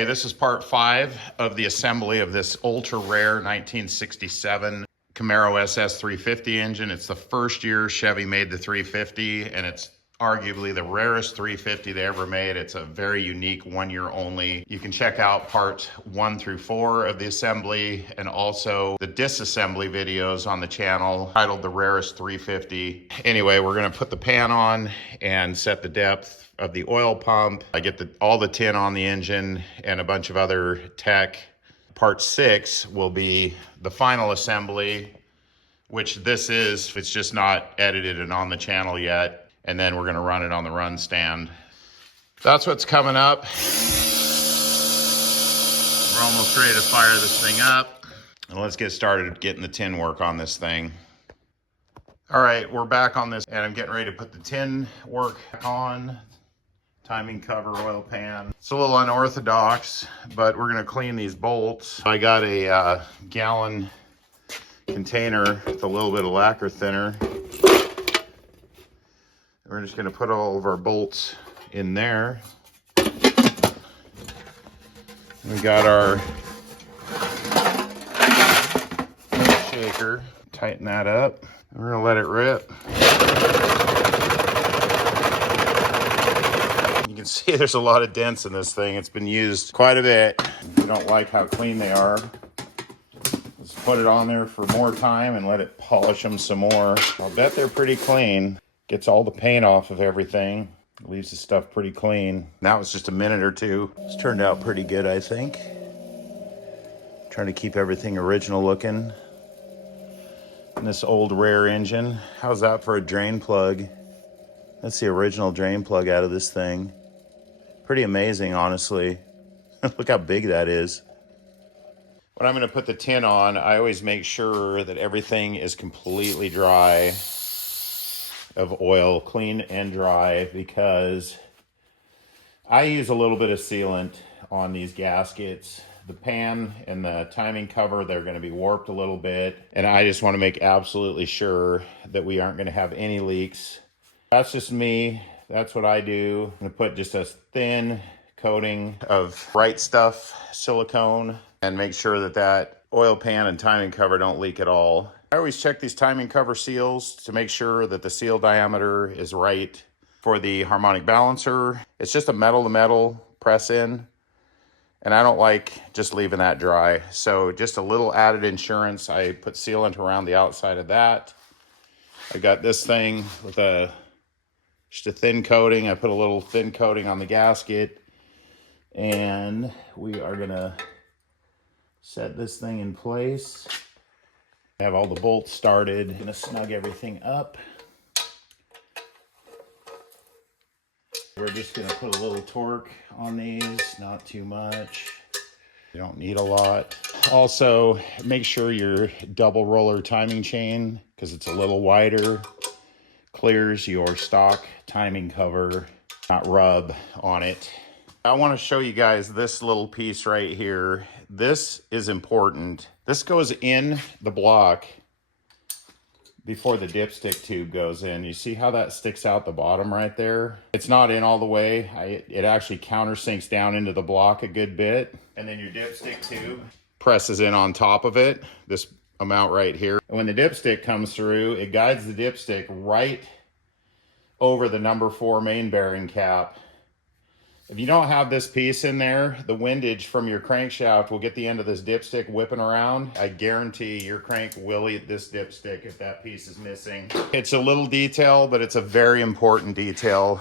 Okay, this is part 5 of the assembly of this ultra rare 1967 Camaro SS 350 engine. It's the first year Chevy made the 350, and it's arguably the rarest 350 they ever made. It's a very unique 1 year only. You can check out parts 1 through 4 of the assembly and also the disassembly videos on the channel titled the Rarest 350. Anyway, we're gonna put the pan on and set the depth of the oil pump. I get all the tin on the engine and a bunch of other tech. Part 6 will be the final assembly, which this is. It's just not edited and on the channel yet. And then we're gonna run it on the run stand. That's what's coming up. We're almost ready to fire this thing up. And let's get started getting the tin work on this thing. All right, we're back on this, and I'm getting ready to put the tin work on. Timing cover, oil pan. It's a little unorthodox, but we're gonna clean these bolts. I got a gallon container with a little bit of lacquer thinner. We're just gonna put all of our bolts in there. We got our shaker. Tighten that up. We're gonna let it rip. You can see there's a lot of dents in this thing. It's been used quite a bit. If you don't like how clean they are, let's put it on there for more time and let it polish them some more. I'll bet they're pretty clean. Gets all the paint off of everything. Leaves the stuff pretty clean. That was just a minute or two. It's turned out pretty good, I think. Trying to keep everything original looking. And this old rare engine. How's that for a drain plug? That's the original drain plug out of this thing. Pretty amazing, honestly. Look how big that is. When I'm gonna put the tin on, I always make sure that everything is completely dry of oil, clean and dry, because I use a little bit of sealant on these gaskets. The pan and the timing cover, they're gonna be warped a little bit, and I just wanna make absolutely sure that we aren't gonna have any leaks. That's just me. That's what I do. I'm gonna put just a thin coating of Right Stuff silicone and make sure that that oil pan and timing cover don't leak at all. I always check these timing cover seals to make sure that the seal diameter is right for the harmonic balancer. It's just a metal to metal press in, and I don't like just leaving that dry. So just a little added insurance. I put sealant around the outside of that. I got this thing with just a thin coating. I put a little thin coating on the gasket, and we are gonna set this thing in place. I have all the bolts started. Gonna snug everything up. We're just gonna put a little torque on these, not too much. You don't need a lot. Also, make sure your double roller timing chain, because it's a little wider, clears your stock timing cover, not rub on it. I want to show you guys this little piece right here. This is important. This goes in the block before the dipstick tube goes in. You see how that sticks out the bottom right there? It's not in all the way. It actually countersinks down into the block a good bit. And then your dipstick tube presses in on top of it, this amount right here. And when the dipstick comes through, it guides the dipstick right over the number 4 main bearing cap. If you don't have this piece in there, the windage from your crankshaft will get the end of this dipstick whipping around. I guarantee your crank will eat this dipstick if that piece is missing. It's a little detail, but it's a very important detail.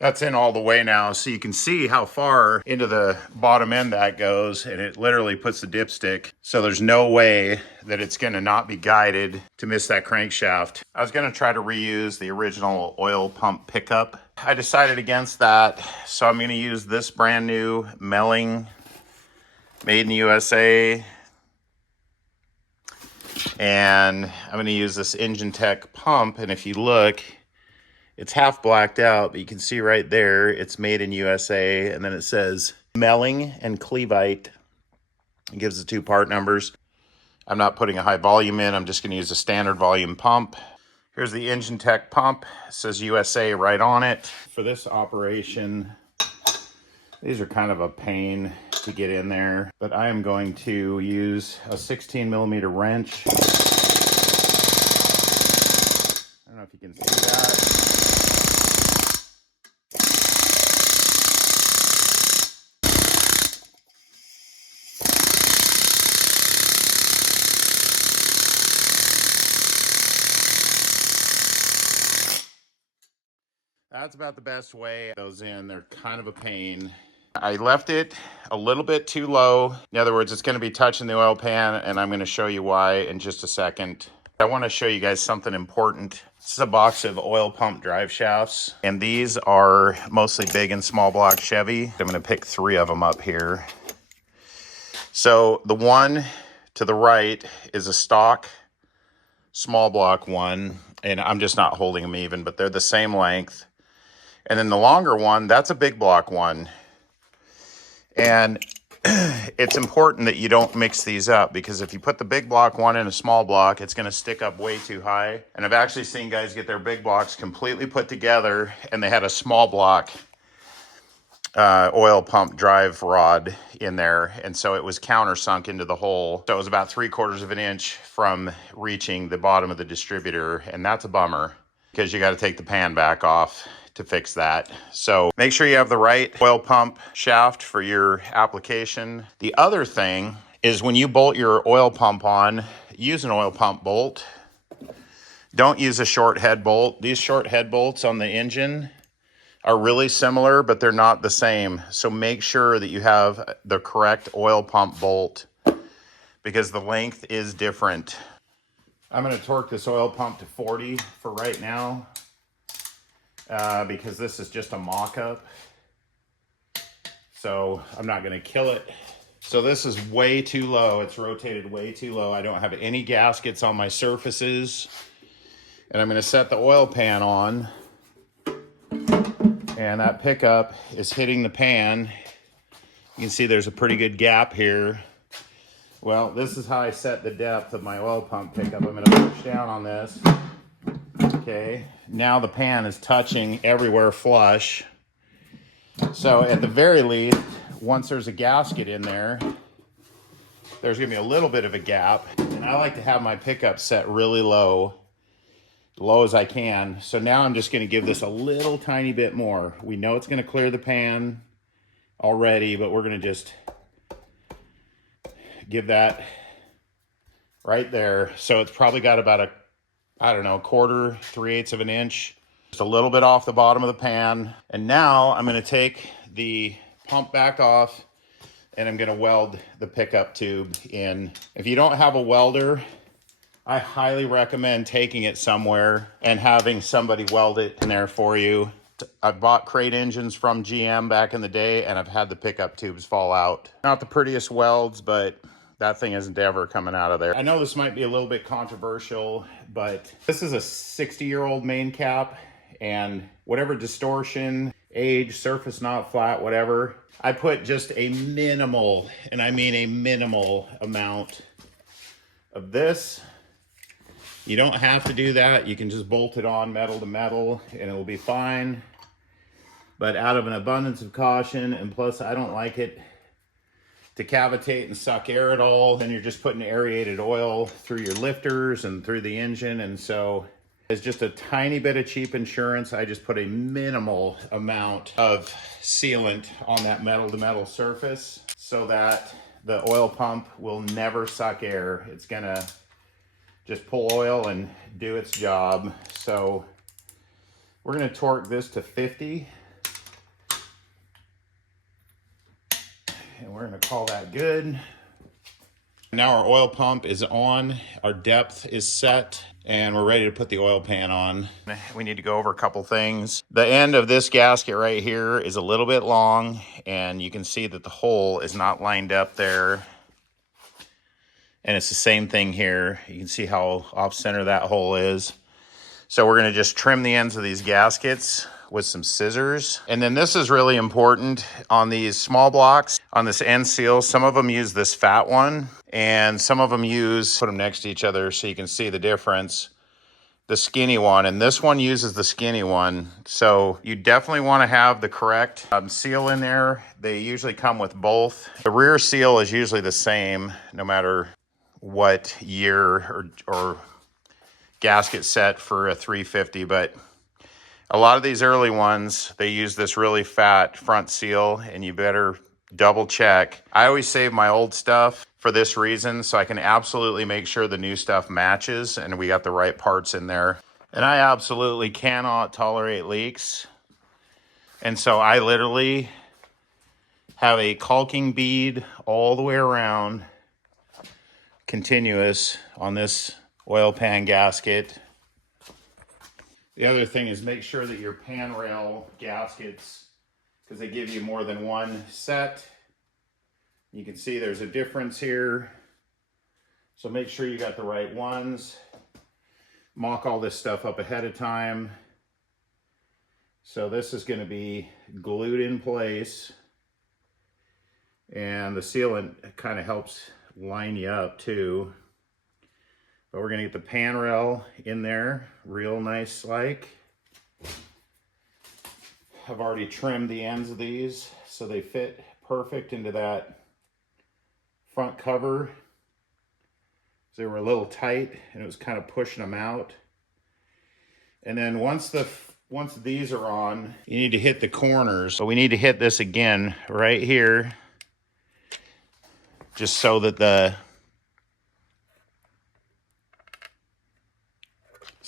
That's in all the way now, so you can see how far into the bottom end that goes, and it literally puts the dipstick, so there's no way that it's gonna not be guided to miss that crankshaft. I was gonna try to reuse the original oil pump pickup. I decided against that, so I'm gonna use this brand new Melling, made in the USA. And I'm gonna use this Engine Tech pump, and if you look, it's half blacked out, but you can see right there, it's made in USA, and then it says Melling and Clevite. It gives the 2 part numbers. I'm not putting a high volume in, I'm just gonna use a standard volume pump. Here's the Engine Tech pump. It says USA right on it. For this operation, These are kind of a pain to get in there, but I am going to use a 16mm wrench. I don't know if you can see that. That's about the best way. Those in, they're kind of a pain. I left it a little bit too low. In other words, it's going to be touching the oil pan, and I'm going to show you why in just a second. I want to show you guys something important. This is a box of oil pump drive shafts, and these are mostly big and small block Chevy. I'm going to pick 3 of them up here. So the one to the right is a stock small block one, and I'm just not holding them even, but they're the same length. And then the longer one, that's a big block one. And it's important that you don't mix these up, because if you put the big block one in a small block, it's going to stick up way too high. And I've actually seen guys get their big blocks completely put together, and they had a small block oil pump drive rod in there, and so it was countersunk into the hole. So it was about 3/4 of an inch from reaching the bottom of the distributor, and that's a bummer, because you got to take the pan back off to fix that. So make sure you have the right oil pump shaft for your application. The other thing is, when you bolt your oil pump on, use an oil pump bolt. Don't use a short head bolt. These short head bolts on the engine are really similar, but they're not the same. So make sure that you have the correct oil pump bolt, because the length is different. I'm going to torque this oil pump to 40 for right now, because this is just a mock-up. So I'm not going to kill it. So this is way too low. It's rotated way too low. I don't have any gaskets on my surfaces. And I'm going to set the oil pan on. And that pickup is hitting the pan. You can see there's a pretty good gap here. Well, this is how I set the depth of my oil pump pickup. I'm going to push down on this. Okay, now the pan is touching everywhere flush. So at the very least, once there's a gasket in there, there's going to be a little bit of a gap. And I like to have my pickup set really low as I can. So now I'm just going to give this a little tiny bit more. We know it's going to clear the pan already, but we're going to just give that right there. So it's probably got about a, I don't know, 1/4, 3/8 of an inch, just a little bit off the bottom of the pan. And now I'm going to take the pump back off, and I'm going to weld the pickup tube in. If you don't have a welder, I highly recommend taking it somewhere and having somebody weld it in there for you. I've bought crate engines from GM back in the day, and I've had the pickup tubes fall out. Not the prettiest welds, but that thing isn't ever coming out of there. I know this might be a little bit controversial, but this is a 60-year-old main cap, and whatever distortion, age, surface not flat, whatever, I put just a minimal, and I mean a minimal amount of this. You don't have to do that. You can just bolt it on metal to metal and it will be fine. But out of an abundance of caution, and plus I don't like it to cavitate and suck air at all, then you're just putting aerated oil through your lifters and through the engine. And so it's just a tiny bit of cheap insurance. I just put a minimal amount of sealant on that metal to metal surface so that the oil pump will never suck air. It's gonna just pull oil and do its job. So we're going to torque this to 50. And we're going to call that good. Now our oil pump is on, our depth is set, and we're ready to put the oil pan on. We need to go over a couple things. The end of this gasket right here is a little bit long, and you can see that the hole is not lined up there. And it's the same thing here. You can see how off center that hole is. So we're gonna just trim the ends of these gaskets with some scissors. And then this is really important on these small blocks, on this end seal. Some of them use this fat one, and some of them put them next to each other so you can see the difference. the skinny one, and this one uses the skinny one. So you definitely want to have the correct seal in there. They usually come with both. The rear seal is usually the same no matter what year or gasket set for a 350, but a lot of these early ones, they use this really fat front seal, and you better double check. I always save my old stuff for this reason, so I can absolutely make sure the new stuff matches and we got the right parts in there. And I absolutely cannot tolerate leaks. And so I literally have a caulking bead all the way around, continuous, on this oil pan gasket. The other thing is make sure that your pan rail gaskets, because they give you more than one set. You can see there's a difference here. So make sure you got the right ones. Mock all this stuff up ahead of time. So this is going to be glued in place. And the sealant kind of helps line you up too. But we're going to get the pan rail in there real nice like. I've already trimmed the ends of these so they fit perfect into that front cover. They were a little tight and it was kind of pushing them out. And then once these are on, you need to hit the corners. So we need to hit this again right here, just so that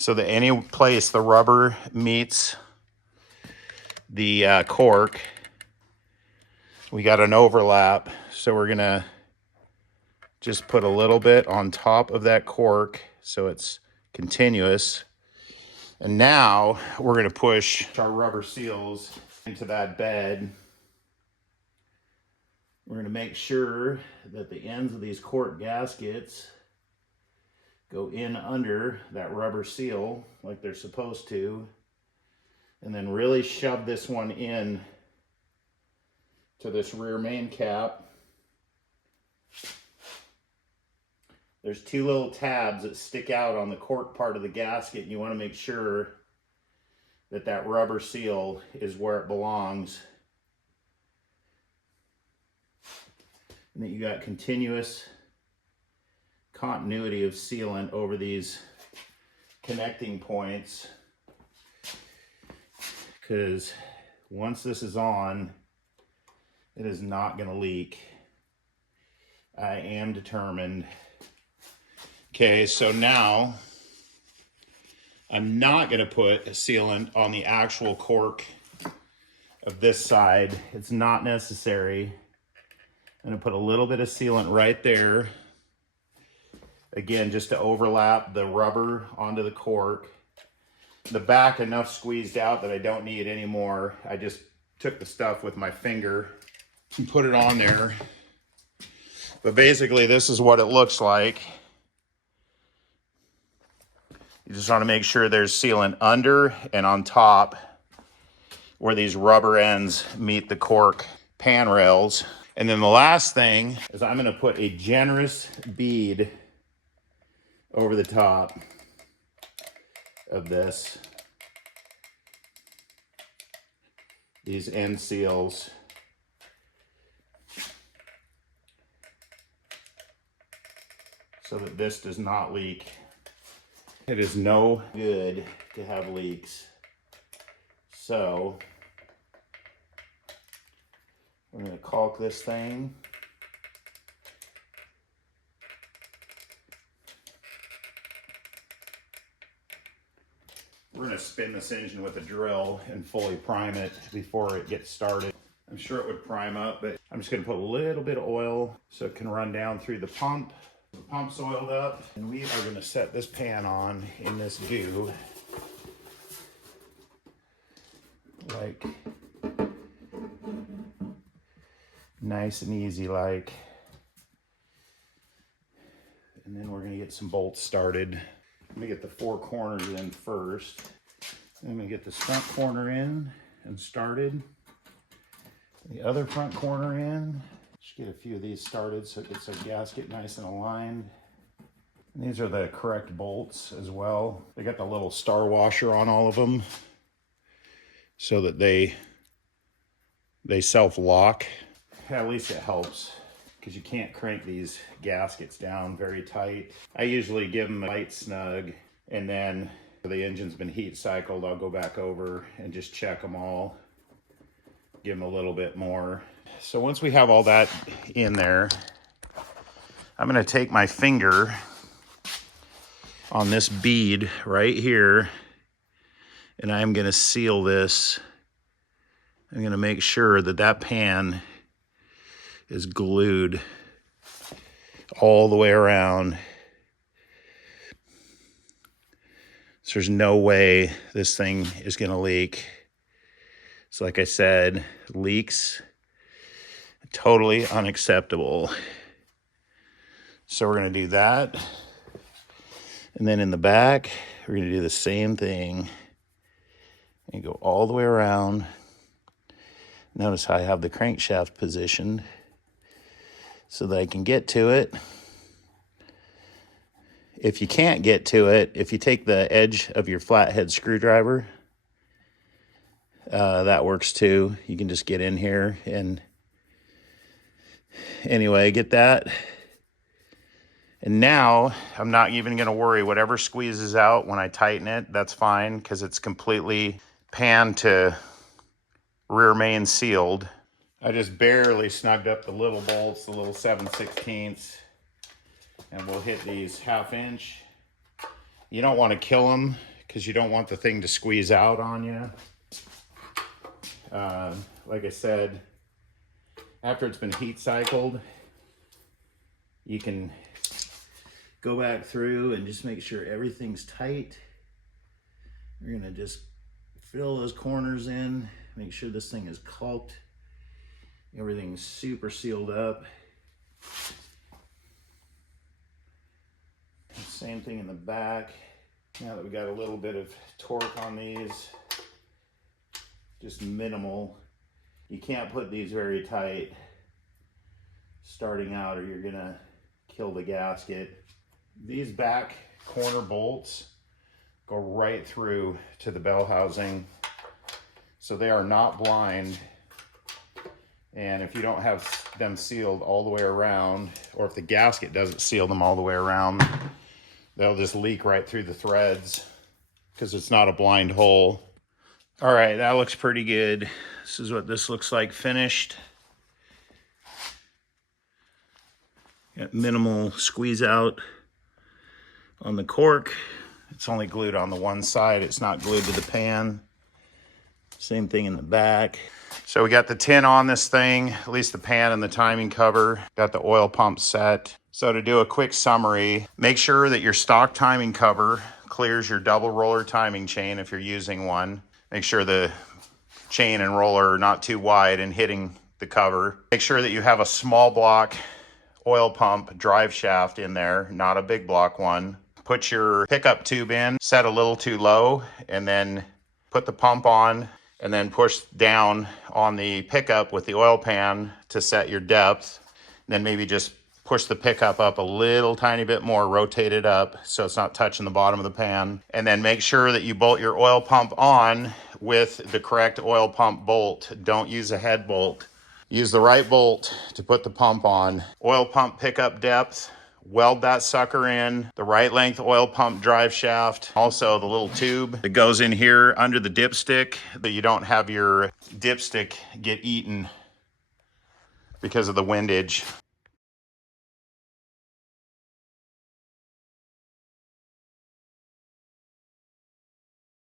any place the rubber meets the cork, we got an overlap. So we're gonna just put a little bit on top of that cork so it's continuous. And now we're gonna push our rubber seals into that bed. We're gonna make sure that the ends of these cork gaskets go in under that rubber seal like they're supposed to, and then really shove this one in to this rear main cap. There's two little tabs that stick out on the cork part of the gasket, and you want to make sure that that rubber seal is where it belongs, and that you got continuous continuity of sealant over these connecting points, because once this is on, it is not going to leak. I am determined. Okay, so now I'm not going to put a sealant on the actual cork of this side. It's not necessary. I'm going to put a little bit of sealant right there. Again, just to overlap the rubber onto the cork. The back enough squeezed out that I don't need any more. I just took the stuff with my finger and put it on there. But basically, this is what it looks like. You just want to make sure there's sealant under and on top where these rubber ends meet the cork pan rails. And then the last thing is I'm going to put a generous bead over the top of this. These end seals. So that this does not leak. It is no good to have leaks. So we're going to caulk this thing. We're going to spin this engine with a drill and fully prime it before it gets started. I'm sure it would prime up, but I'm just going to put a little bit of oil so it can run down through the pump. The pump's oiled up, and we are going to set this pan on in this goo. Like, nice and easy like. And then we're going to get some bolts started. Let me get the four corners in first. Then I'm going to get this front corner in and started. The other front corner in. Just get a few of these started so it gets our gasket nice and aligned. And these are the correct bolts as well. They got the little star washer on all of them so that they self-lock. At least it helps, because you can't crank these gaskets down very tight. I usually give them a light snug, and then when the engine's been heat cycled, I'll go back over and just check them all, give them a little bit more. So once we have all that in there, I'm gonna take my finger on this bead right here, and I'm gonna seal this. I'm gonna make sure that that pan is glued all the way around. So there's no way this thing is gonna leak. So like I said, leaks, totally unacceptable. So we're gonna do that. And then in the back, we're gonna do the same thing. And go all the way around. Notice how I have the crankshaft positioned so that I can get to it. If you can't get to it, if you take the edge of your flathead screwdriver, that works too. You can just get in here and anyway, get that. And now I'm not even gonna worry. Whatever squeezes out when I tighten it, that's fine, because it's completely pan to rear main sealed. I just barely snugged up the little bolts, the little 7/16, and we'll hit these 1/2 inch. You don't want to kill them because you don't want the thing to squeeze out on you. Like I said, after it's been heat cycled, you can go back through and just make sure everything's tight. You're gonna just fill those corners in, make sure this thing is caulked. Everything's super sealed up. Same thing in the back. Now that we got a little bit of torque on these, just minimal. You can't put these very tight starting out or you're gonna kill the gasket. These back corner bolts go right through to the bell housing, so they are not blind. And if you don't have them sealed all the way around, or if the gasket doesn't seal them all the way around, they'll just leak right through the threads because it's not a blind hole. All right, that looks pretty good. This is what this looks like finished. Got minimal squeeze out on the cork. It's only glued on the one side. It's not glued to the pan. Same thing in the back. So we got the tin on this thing, at least the pan and the timing cover. Got the oil pump set. So to do a quick summary, make sure that your stock timing cover clears your double roller timing chain if you're using one. Make sure the chain and roller are not too wide and hitting the cover. Make sure that you have a small block oil pump drive shaft in there, not a big block one. Put your pickup tube in, set a little too low, and then put the pump on, and then push down on the pickup with the oil pan to set your depth. And then maybe just push the pickup up a little tiny bit more, rotate it up so it's not touching the bottom of the pan. And then make sure that you bolt your oil pump on with the correct oil pump bolt. Don't use a head bolt. Use the right bolt to put the pump on. Oil pump pickup depth. Weld that sucker in, the right length oil pump drive shaft. Also the little tube that goes in here under the dipstick, that you don't have your dipstick get eaten because of the windage.